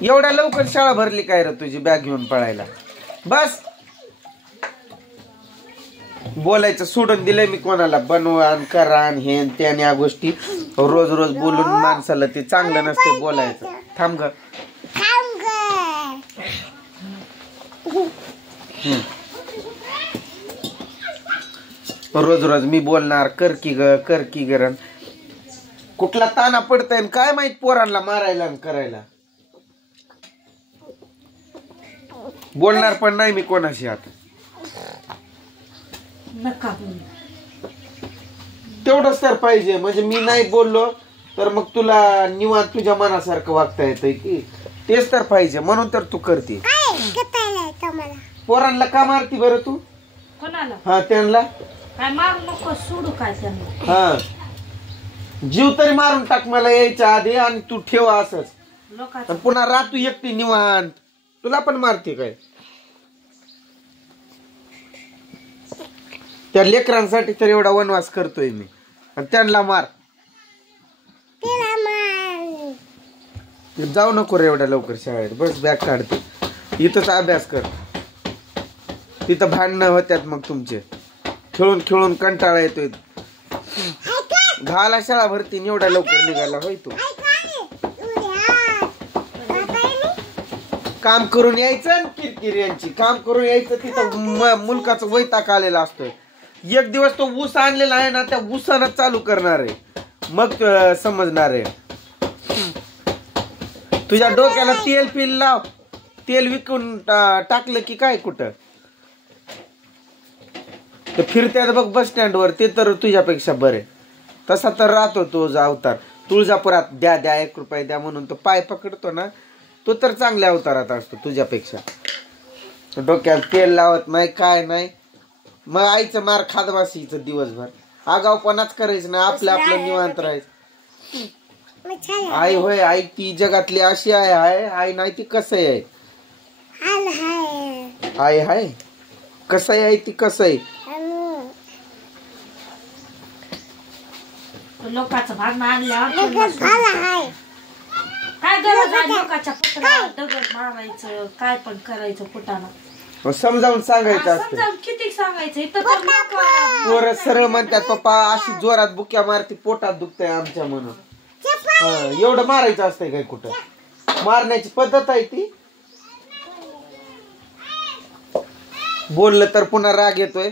एवढ्या लवकर शाळा भरली काय रे तुझी बॅग घेऊन पळायला? बस बोलायचं सोडून दिलंय मी कोणाला. बनवान करान हे त्याने या गोष्टी रोज रोज बोलून माणसाला ते चांगलं नसते बोलायचं. थांब ग. रोज रोज मी बोलणार कर की ग कर की गरण. कुठला ताना पडताय काय माहित पोरांना मारायला आणि करायला. बोलणार पण नाही मी कोणाशी आता. तेवढंच तर पाहिजे. म्हणजे मी नाही बोललो तर मग तुला निवांत तुझ्या मनासारखं वागता येतंय की. तेच तर पाहिजे म्हणून तर तू करते. पोरांना का मारती बरं तू? कोणाला? हा त्यांना काय मारू नको सोडू काय त्यांना. हा जीव तरी मारून टाक मला यायच्या आधी आणि तू ठेव असंच. लोकांचं पुन्हा राहतू एकटी निवांत. तुला पण मारते काय? त्या लेकरांसाठी तर एवढा वनवास करतोय मी आणि त्यांना मार. जाऊ नको रे एवढ्या लवकर शाळेत. बस बॅग काढते इथंच अभ्यास कर. तिथं भांडणं होत्यात मग तुमचे. खेळून खेळून कंटाळा येतोय. घाला शाळा भरती एवढ्या लवकर निघाला होय तू. काम करून यायचं किरकिर यांची. काम करून यायचं तिथं मुलकाचं वैताग आलेला असतोय. एक दिवस तो ऊस आणलेला आहे ना त्या ऊसानं चालू करणार आहे मग समजणार आहे. तुझ्या डोक्याला तेल पिल लाव. तेल विकून टाकलं की काय कुठं ते फिरत्यात बघ बस स्टँडवर. ते तर तुझ्यापेक्षा बरे. तसा तर राहतो तो अवतार. तुळजापुरात द्या द्या 1 रुपया द्या म्हणून तो पाय पकडतो ना तो तर चांगल्या अवतारात असतो तुझ्यापेक्षा. डोक्याला तेल लावत नाही काय नाही. मग आईचं मार खात बसायचं दिवसभर. आगावपणाच करायचं ना. आपलं आपलं निवांत राहायचं. आई होय आई ती जगातली अशी आहे. आई नाही ती कसं आहे. आई हाय कसं आहे ती कसं आहे. लोकांचं भांडण आणल्यावर काय गरज आहे लोकांच्या पोटाला दगड मारायचं काय पण करायचं पोटाला. समजावून सांगायचं असतं. समजावून किती सांगायचं. इथं तर पोरं सरळ म्हणतात पप्पा अशी जोरात बुक्या मारती पोटात दुखतंय आमच्या म्हणून. एवढं मारायचं असतंय काय कुठं. मारण्याची पद्धत आहे ती. बोललं तर पुन्हा राग येतोय.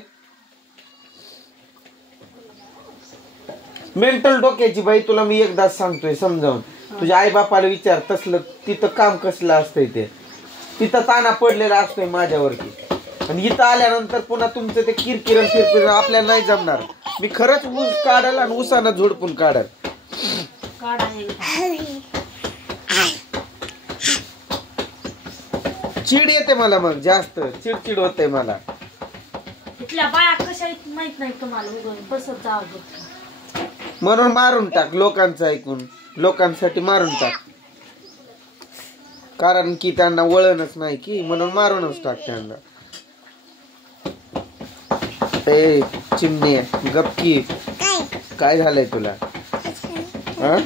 मेंटल डोक्याची बाई. तुला मी एकदाच सांगतोय समजावून. तुझ्या आई बापाला विचार तसलं तिथं काम कसलं असतंय ते. तिथं ताना पडलेला असतोय माझ्यावरती. आणि इथं आल्यानंतर पुन्हा तुमचं ते किरकिरण फिरकिरण आपल्याला नाही जमणार. मी खरंच ऊस काढल आणि ऊसानं झोडपून काढल. चिड येते मला मग जास्त. चिडचिड होते मला. इथल्या बाया कशा माहित नाही तुम्हाला. उगवून बसत जावं म्हणून मारून टाक. लोकांचं ऐकून लोकांसाठी मारून टाक. कारण की त्यांना वळणच नाही की म्हणून मारूनच टाक त्यांना. ए चिमणी गपकी. काय झालंय तुला? हा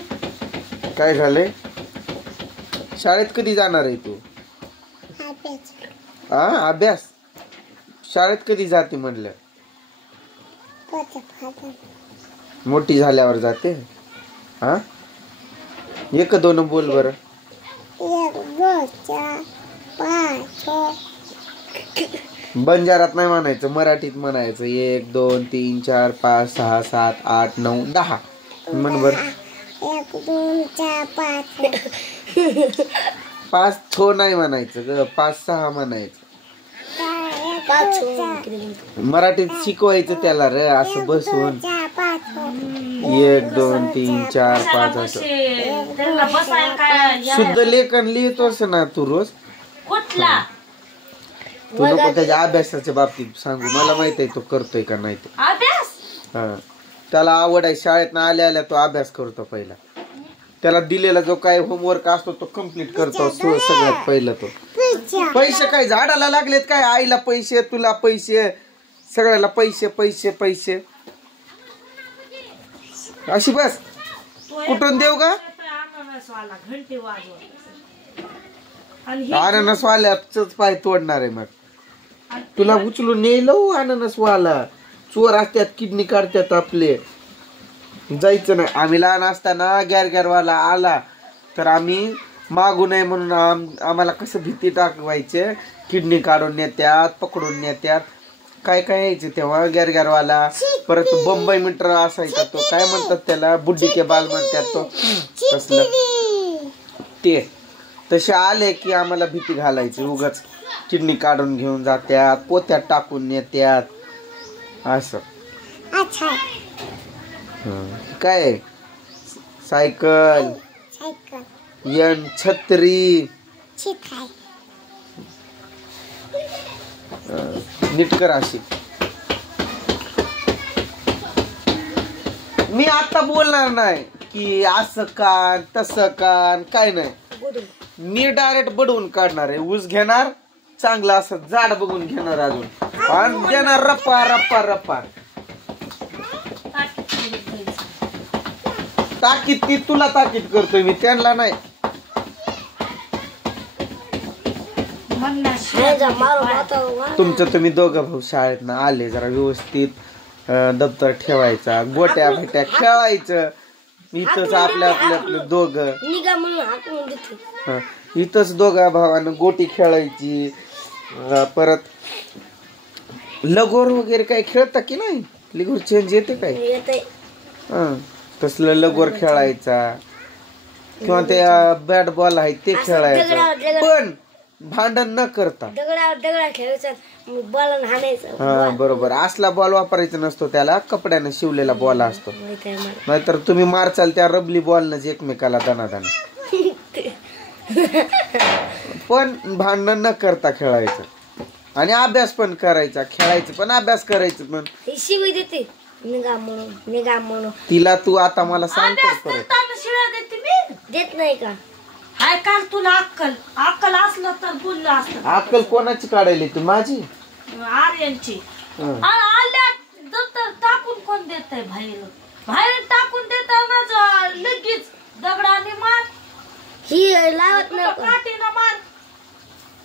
काय झालंय? शाळेत कधी जाणार आहे तू? हा अभ्यास. शाळेत कधी जाते म्हणलं? मोठी झाल्यावर जाते. हा 1 2 बोल बर. 1 2 4 5 6. बंजारात नाही म्हणायचं मराठीत म्हणायचं. 1 2 3 4 5 6 7 8 9 10 म्हण बर. 1 2 4 5. 5 6 नाही म्हणायचं ग. 5 6 म्हणायचं. मराठीत शिकवायचं त्याला रे असं बसून. 1 2 3 4 5 असं शुद्ध लेखन लिहितोस ना तू रोज. कुठला तू नको त्याच्या अभ्यासाच्या बाबतीत सांगू. मला माहित आहे तो करतोय का नाही तो अभ्यास. हा त्याला आवड आहे. शाळेत ना आल्या आल्या तो अभ्यास करतो पहिला. त्याला दिलेला जो काय होमवर्क असतो तो कम्प्लीट करतो सगळ्यात पहिलं तो. पैसे काय झाडाला लागलेत काय? आईला पैसे तुला पैसे सगळ्याला पैसे पैसे पैसे अशी बस. कुठून देऊ का? आणि हे अननस वाल्याच पाय तोडणार आहे मग. आणि तुला उचलून नेलं अननस वाला. चोर असतात, किडनी काढतात आपले. जायचं नाही. आम्ही लहान असताना गॅरगॅरवाला आला तर आम्ही मागू नये म्हणून आम्हाला कसं भीती टाकवायचे. किडनी काढून नेत्यात, पकडून नेत्यात, काय काय यायचे तेव्हा गॅरगॅरवाला. परत बंबई मीटर असायचा तो, काय म्हणतात त्याला, बुड्डी के बाल म्हणतात तो, तसलं ते. तसे आले की आम्हाला भीती घालायची. उगाच किडनी काढून घेऊन जात्यात, पोत्यात टाकून नेत्यात असं. अच्छा काय सायकल, सायकल छत्री, चिठाई नीट कर अशी. मी आता बोलणार नाही की असं कान तसं कान, काय नाही. मी डायरेक्ट बडवून काढणार आहे. ऊस घेणार चांगला असं जाड बघून घेणार अजून, आणि देणार रप्पा रप्पा रप्पा. ताकीद ती तुला ताकीद करतोय मी, त्यांना नाही. तुमचं तुम्ही दोघं भाऊ शाळेत ना आले, जरा व्यवस्थित दप्तर ठेवायचा, गोट्या भेट्या खेळायचं. इथंच आपल्या दोघं, इथंच दोघा भावानं गोटी खेळायची. परत लगोर वगैरे काय खेळता की नाही? लगोर चेंज येते काय? तसलं लगोर खेळायचा, किंवा ते बॅट बॉल आहे ते खेळायचं, पण भांडण न करता. हा बरोबर. असला बॉल वापरायचा नसतो, त्याला कपड्यानं शिवलेला बॉल असतो. नाहीतर तुम्ही मारचाल त्या रबली बॉलनच एकमेकाला दणादण. पण भांडण न करता खेळायचं, आणि अभ्यास पण करायचा. खेळायचं पण अभ्यास करायचं पण. तिला तू आता मला सांग देत नाही का? हाय काल तुला अक्कल अक्कल असलं तर बोललं असतं. अक्कल कोणाची काढायली तू? माझी, आर्यांची. आल्या दप्तर टाकून कोण देत आहे बाहेर? बाहेर टाकून देताना लगेच दगडाने मार, ही लावत नाही काठीनं मार.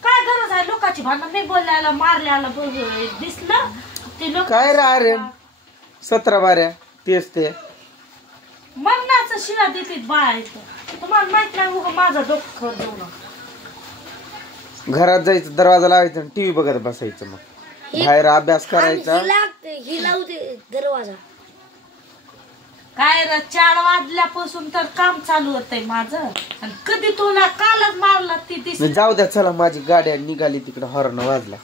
काय गरज आहे लोकांची भांडण? मी बोलल्याला मारल्याला दिसलं ते लोक काय रे आर्यन 17 बाऱ्या तेच ते मरणाचं शिळा देते बाळायचं. तुम्हाला माहित नाही उगा माझा डोकं जाऊ नका. घरात जायचं, दरवाजा लावायचा आणि टीव्ही बघत बसायचं. मग बाहेर अभ्यास करायचा. ही लावते दरवाजा. काय रे 4 वाजल्यापासून तर काम चालू होतंय माझं, आणि कधी तुला कालच मारला ती दिसली. जाऊ द्या, चला माझी गाडी निघाली तिकडे, हॉर्न वाजला.